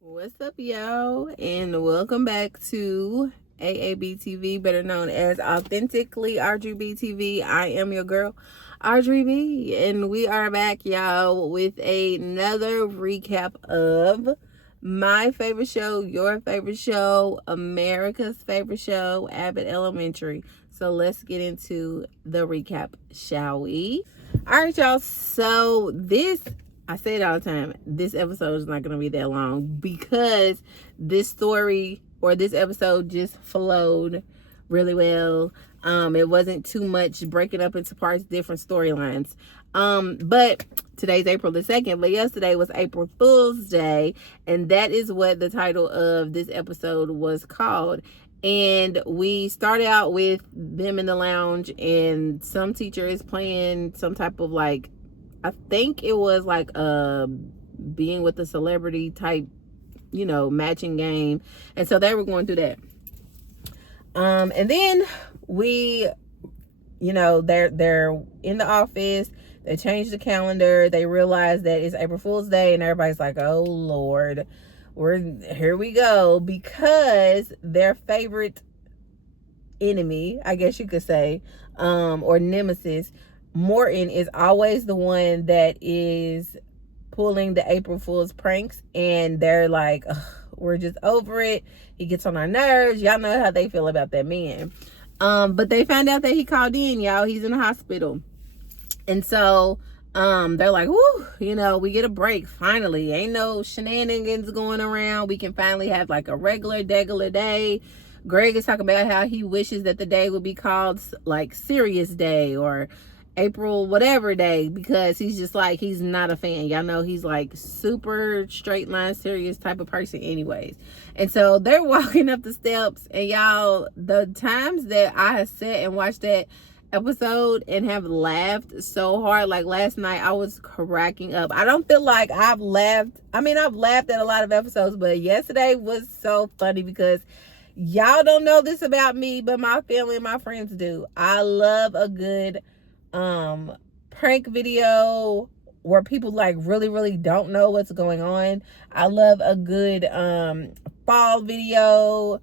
What's up, y'all? And welcome back to AAB TV, better known as Authentically RGB TV. I am your girl, RGB, and we are back, y'all, with another recap of my favorite show, your favorite show, America's favorite show, Abbott Elementary. So let's get into the recap, shall we? All right, y'all. So I say it all the time, this episode is not going to be that long because this story or this episode just flowed really well. It wasn't too much breaking up into parts, different storylines. But today's April the 2nd, but yesterday was April Fool's Day, and that is what the title of this episode was called. And we started out with them in the lounge, and some teacher is playing some type of I think it was like being with a celebrity type, matching game. And so they were going through that. And then we, they're in the office. They changed the calendar. They realized that it's April Fool's Day, and everybody's like, "Oh Lord, here we go," because their favorite enemy, I guess you could say, or nemesis, Morton, is always the one that is pulling the April Fool's pranks, and they're like, we're just over it. He gets on our nerves. Y'all know how they feel about that man. But they found out that he called in, y'all. He's in the hospital. And so they're like, whoo, we get a break finally. Ain't no shenanigans going around. We can finally have like a regular day. Greg is talking about how he wishes that the day would be called like Serious Day or April whatever day, because he's just like, he's not a fan. Y'all know he's like super straight line serious type of person anyways. And so they're walking up the steps, and y'all, the times that I have sat and watched that episode and have laughed so hard, like last night I was cracking up. I don't feel like I've laughed at a lot of episodes, but yesterday was so funny because y'all don't know this about me, but my family and my friends do. I love a good prank video where people like really don't know what's going on. I love a good fall video,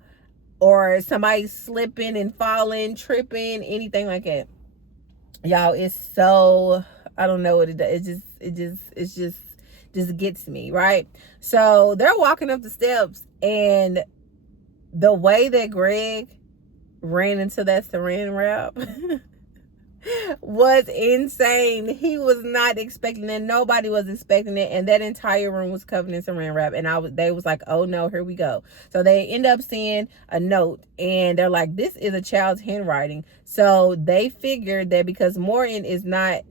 or somebody slipping and falling, tripping, anything like that. Y'all, it's so, I don't know what it does. It just gets me, right? So they're walking up the steps, and the way that Greg ran into that saran wrap was insane. He was not expecting it. Nobody was expecting it, and that entire room was covered in saran wrap. And they was like, "Oh no, here we go." So they end up seeing a note, and they're like, "This is a child's handwriting." So they figured that because Morton is not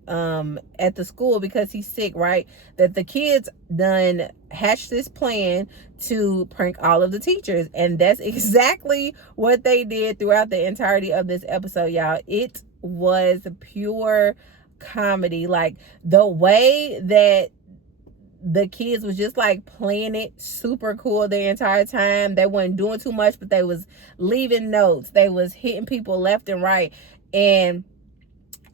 at the school because he's sick, right? That the kids done hatched this plan to prank all of the teachers, and that's exactly what they did throughout the entirety of this episode, y'all. It was pure comedy. Like the way that the kids was just like playing it super cool the entire time. They wasn't doing too much, but they was leaving notes. They was hitting people left and right. And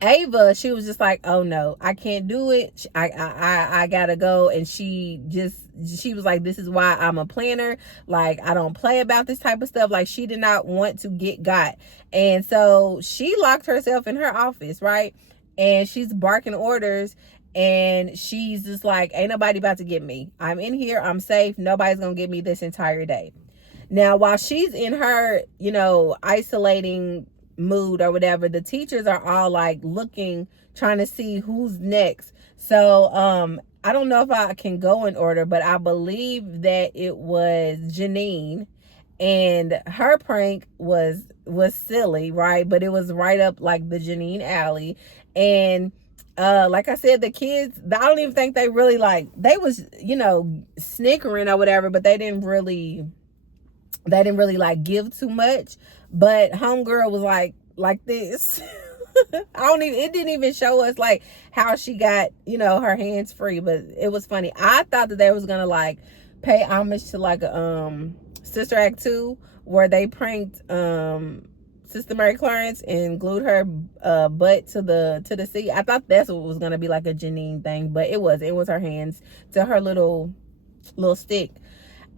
Ava, she was just like, "Oh no, I can't do it. I gotta go." And she was like, "This is why I'm a planner. Like, I don't play about this type of stuff." Like, she did not want to get got. And so she locked herself in her office, right? And she's barking orders, and she's just like, "Ain't nobody about to get me. I'm in here. I'm safe. Nobody's gonna get me this entire day." Now, while she's in her, isolating mood or whatever, the teachers are all like looking, trying to see who's next. So I don't know if I can go in order, but I believe that it was Janine, and her prank was silly, right? But it was right up like the Janine alley. And like I said, the kids, I don't even think they really they was snickering or whatever, but they didn't really like give too much. But homegirl was like this. It didn't even show us like how she got, her hands free, but it was funny. I thought that they was gonna like pay homage to like Sister Act 2, where they pranked Sister Mary Clarence and glued her butt to the seat. I thought that's what was gonna be like a Janine thing, but it was her hands to her little stick.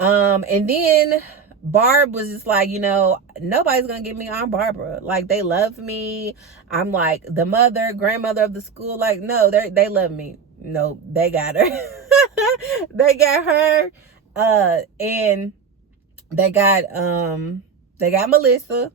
And then Barb was just like, nobody's gonna get me on Barbara. Like, they love me. I'm like the mother, grandmother of the school. Like, no, they love me. No, they got her. They got her. And they got Melissa.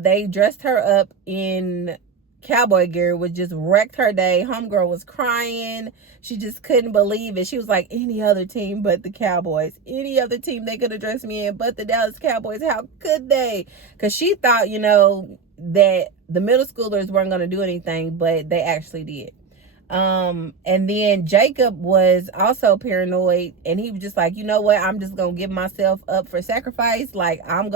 They dressed her up in cowboy gear, which just wrecked her day. Homegirl was crying. She just couldn't believe it. She was like, any other team but the Cowboys. Any other team they could have dressed me in but the Dallas Cowboys. How could they? Because she thought, that the middle schoolers weren't going to do anything, but they actually did. And then Jacob was also paranoid, and he was just like, you know what? I'm just going to give myself up for sacrifice. Like, I'm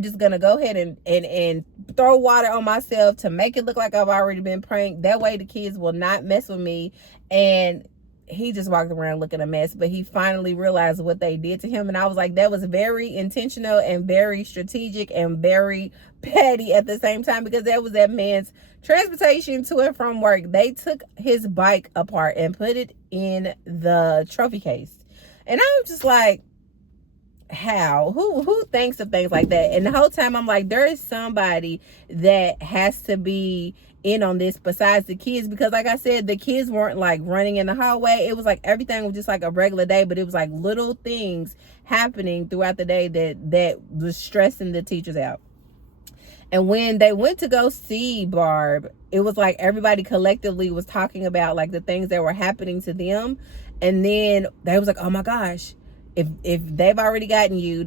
just gonna go ahead and throw water on myself to make it look like I've already been pranked. That way the kids will not mess with me. And he just walked around looking a mess, but he finally realized what they did to him. And I was like, that was very intentional and very strategic and very petty at the same time, because that was that man's transportation to and from work. They took his bike apart and put it in the trophy case. And I'm just like, how? Who thinks of things like that? And the whole time I'm like, there is somebody that has to be in on this besides the kids, because like I said, the kids weren't like running in the hallway. It was like everything was just like a regular day, but it was like little things happening throughout the day that was stressing the teachers out. And when they went to go see Barb, it was like everybody collectively was talking about like the things that were happening to them. And then they was like, oh my gosh, if they've already gotten you,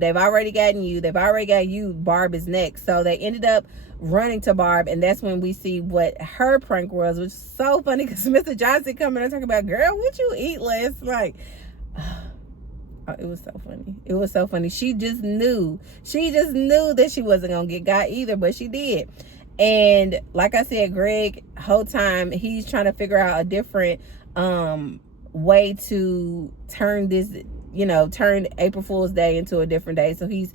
Barb is next. So they ended up running to Barb, and that's when we see what her prank was, which is so funny because Mr. Johnson coming and talking about, girl, what you eat last night? Oh, it was so funny. It was so funny. She just knew that she wasn't gonna get got either, but she did. And like I said, Greg, whole time he's trying to figure out a different way to turn this, turn April Fool's Day into a different day. So he's,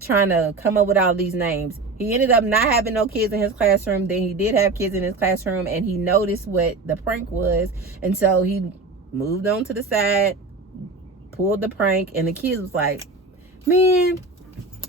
trying to come up with all these names. He ended up not having no kids in his classroom. Then he did have kids in his classroom, and he noticed what the prank was. And so he moved on to the side, pulled the prank, and the kids was like, man.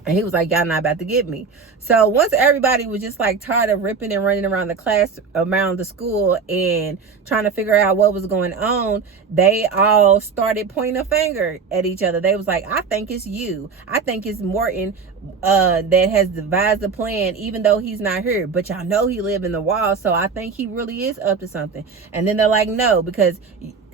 And he was like, y'all not about to get me. So once everybody was just like tired of ripping and running around the class, around the school, and trying to figure out what was going on, they all started pointing a finger at each other. They was like, I think it's you. I think it's Morton that has devised the plan, even though he's not here. But y'all know he lived in the wall, so I think he really is up to something. And then they're like, no, because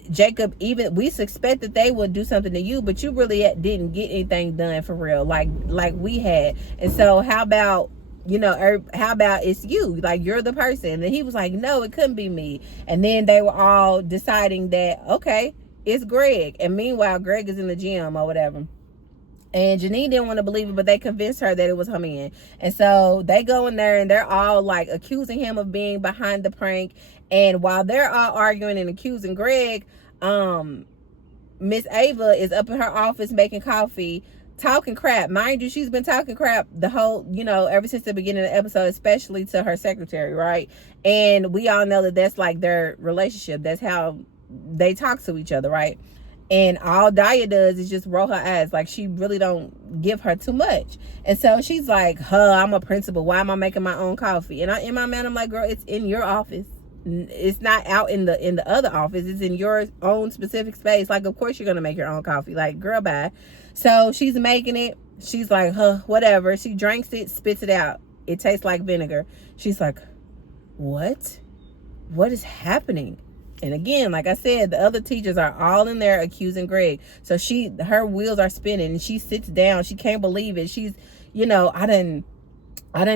Jacob, even we suspected they would do something to you, but you really didn't get anything done for real, like we had. And so how about it's you, like you're the person? And he was like, no, it couldn't be me. And then they were all deciding that, okay, it's Greg. And meanwhile, Greg is in the gym or whatever. And Janine didn't want to believe it, but they convinced her that it was her man. And so they go in there and they're all like accusing him of being behind the prank. And while they're all arguing and accusing Greg, Miss Ava is up in her office making coffee, talking crap. Mind you, she's been talking crap the whole, ever since the beginning of the episode, especially to her secretary, right? And we all know that that's like their relationship. That's how they talk to each other, right? And all Daya does is just roll her eyes, like she really don't give her too much. And so she's like, I'm a principal. Why am I making my own coffee? And in my mind, I'm like, girl, it's in your office. It's not out in the other office. It's in your own specific space. Like, of course you're gonna make your own coffee. Like, girl, bye. So she's making it. She's like, whatever. She drinks it, spits it out. It tastes like vinegar. She's like, what is happening? And again, like I said, the other teachers are all in there accusing Greg. So her wheels are spinning, and she sits down. She can't believe it. She's, I done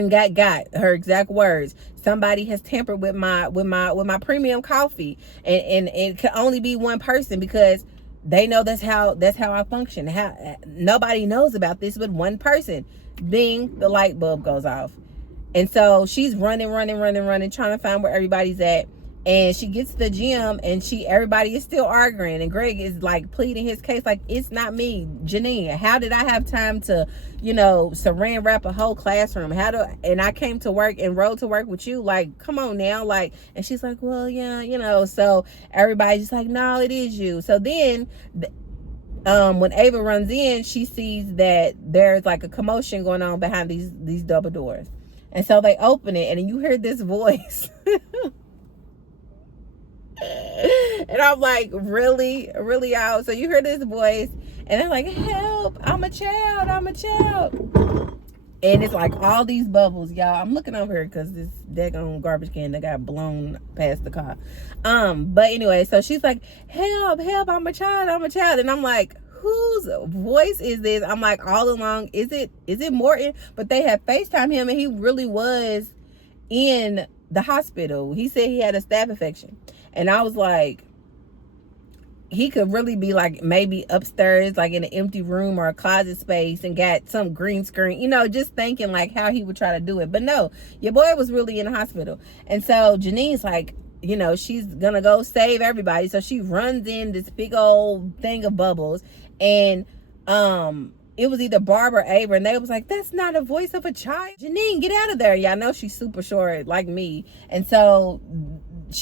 got her exact words. Somebody has tampered with my premium coffee, and it can only be one person, because they know that's how I function. Nobody knows about this but one person. Bing, the light bulb goes off. And so she's running, trying to find where everybody's at. And she gets to the gym, and everybody is still arguing, and Greg is like pleading his case, like, it's not me, Janine. How did I have time to, saran wrap a whole classroom? And I came to work and rode to work with you. Like, come on now. Like, and she's like, well, yeah, so everybody's just like, no, it is you. So then when Ava runs in, she sees that there's like a commotion going on behind these double doors. And so they open it, and you hear this voice. And I'm like, really? Really out? So you hear this voice, and they're like, help, I'm a child, I'm a child. And it's like all these bubbles, y'all. I'm looking over here because this daggone garbage can that got blown past the car. But anyway, so she's like, help, help, I'm a child, I'm a child. And I'm like, whose voice is this? I'm like, all along, is it Morton? But they had FaceTime him, and he really was in the hospital. He said he had a staph infection. And I was like, he could really be like maybe upstairs, like in an empty room or a closet space, and got some green screen, you know, just thinking like how he would try to do it. But no, your boy was really in the hospital. And so Janine's like, you know, she's gonna go save everybody. So she runs in this big old thing of bubbles, and it was either Barb or Ava, and they was like, that's not a voice of a child. Janine, get out of there. Y'all know she's super short like me. And so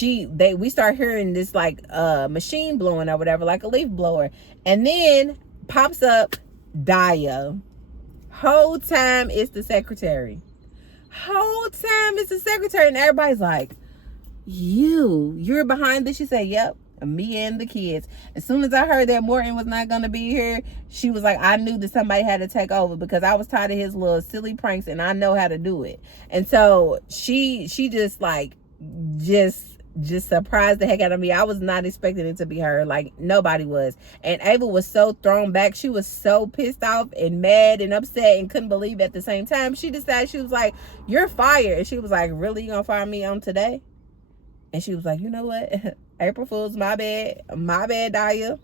we start hearing this like machine blowing or whatever, like a leaf blower. And then pops up Daya. Whole time it's the secretary. Whole time it's the secretary. And everybody's like, you're behind this? She said, yep, me and the kids. As soon as I heard that Morton was not going to be here, she was like, I knew that somebody had to take over, because I was tired of his little silly pranks, and I know how to do it. And so she just like, just surprised the heck out of me. I was not expecting it to be her. Like, nobody was. And Ava was so thrown back. She was so pissed off and mad and upset and couldn't believe it at the same time. She decided, she was like, you're fired. And she was like, really? You gonna fire me on today? And she was like, you know what? April Fool's, my bad, Daya.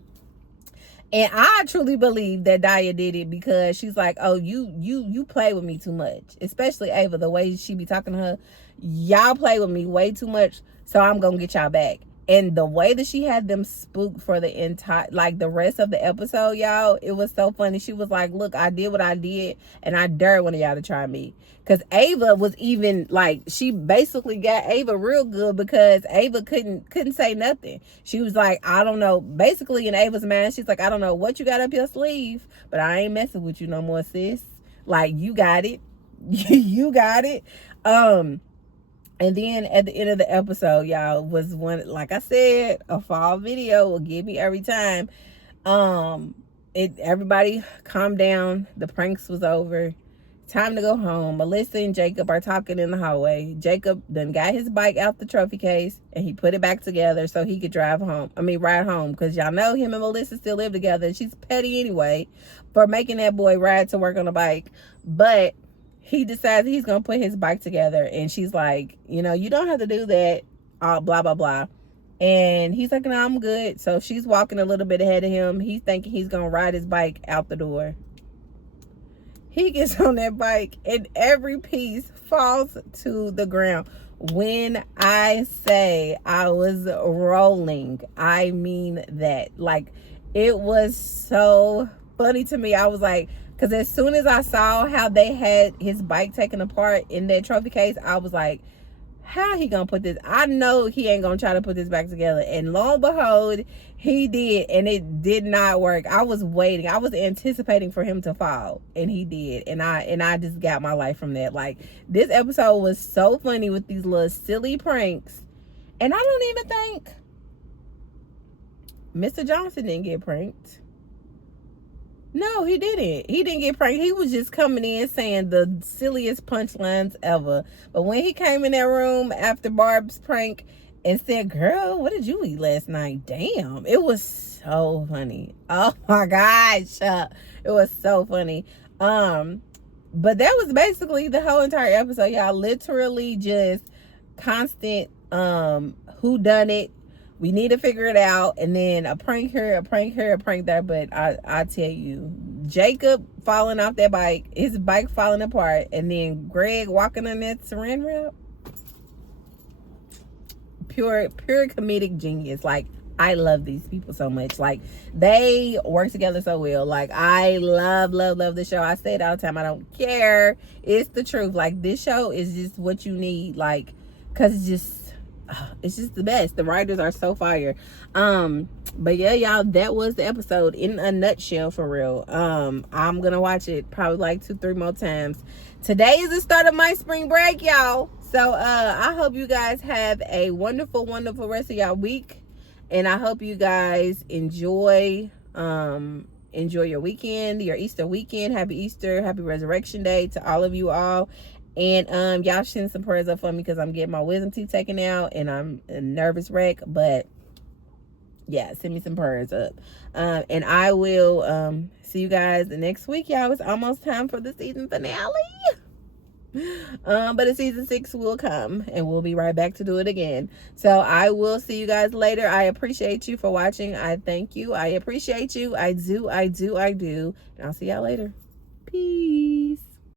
And I truly believe that Daya did it, because she's like, oh, you play with me too much. Especially Ava, the way she be talking to her. Y'all play with me way too much, so I'm gonna get y'all back. And the way that she had them spooked for the entire, like the rest of the episode, y'all, it was so funny. She was like, look, I did what I did, and I dare one of y'all to try me. Because Ava was even like, she basically got Ava real good, because Ava couldn't say nothing. She was like, I don't know, basically in Ava's mind, she's like, I don't know what you got up your sleeve, but I ain't messing with you no more, sis. Like, you got it. You got it. And then at the end of the episode, y'all, was one, like I said, a fall video will get me every time. Everybody calmed down. The pranks was over. Time to go home. Melissa and Jacob are talking in the hallway. Jacob then got his bike out the trophy case, and he put it back together so he could ride home, because y'all know him and Melissa still live together. She's petty anyway for making that boy ride to work on a bike. But he decides he's gonna put his bike together, and she's like, you know, you don't have to do that, blah blah blah. And he's like, no, I'm good. So she's walking a little bit ahead of him. He's thinking he's gonna ride his bike out the door. He gets on that bike, and every piece falls to the ground. When I say I was rolling, I mean that. Like, it was so funny to me. I was like, because as soon as I saw how they had his bike taken apart in that trophy case, I was like, how he gonna put this? I know he ain't gonna try to put this back together. And lo and behold, he did, and it did not work. I was waiting. I was anticipating for him to fall, and he did. And I just got my life from that. Like, this episode was so funny with these little silly pranks. And I don't even think Mr. Johnson didn't get pranked. No, he didn't. He didn't get pranked. He was just coming in saying the silliest punchlines ever. But when he came in that room after Barb's prank and said, girl, what did you eat last night? Damn, it was so funny. Oh my gosh. It was so funny. But that was basically the whole entire episode, y'all. Literally just constant who done it. We need to figure it out. And then a prank here, a prank here, a prank there. But I tell you, Jacob falling off that bike, his bike falling apart, and then Greg walking on that saran wrap. Pure comedic genius. Like, I love these people so much. Like, they work together so well. Like, I love this show. I say it all the time. I don't care. It's the truth. Like, this show is just what you need. Like, because it's just the best. The writers are so fire. But yeah, y'all, that was the episode in a nutshell, for real. I'm gonna watch it probably like 2-3 more times. Today is the start of my spring break, y'all. So I hope you guys have a wonderful, wonderful rest of y'all week. And I hope you guys enjoy your weekend, your Easter weekend. Happy Easter, happy Resurrection Day to all of you all. And y'all send some prayers up for me because I'm getting my wisdom teeth taken out and I'm a nervous wreck. But yeah, send me some prayers up. And I will see you guys the next week, y'all. It's almost time for the season finale. But the season 6 will come and we'll be right back to do it again. So I will see you guys later. I appreciate you for watching. I thank you. I appreciate you. I do. And I'll see y'all later. Peace.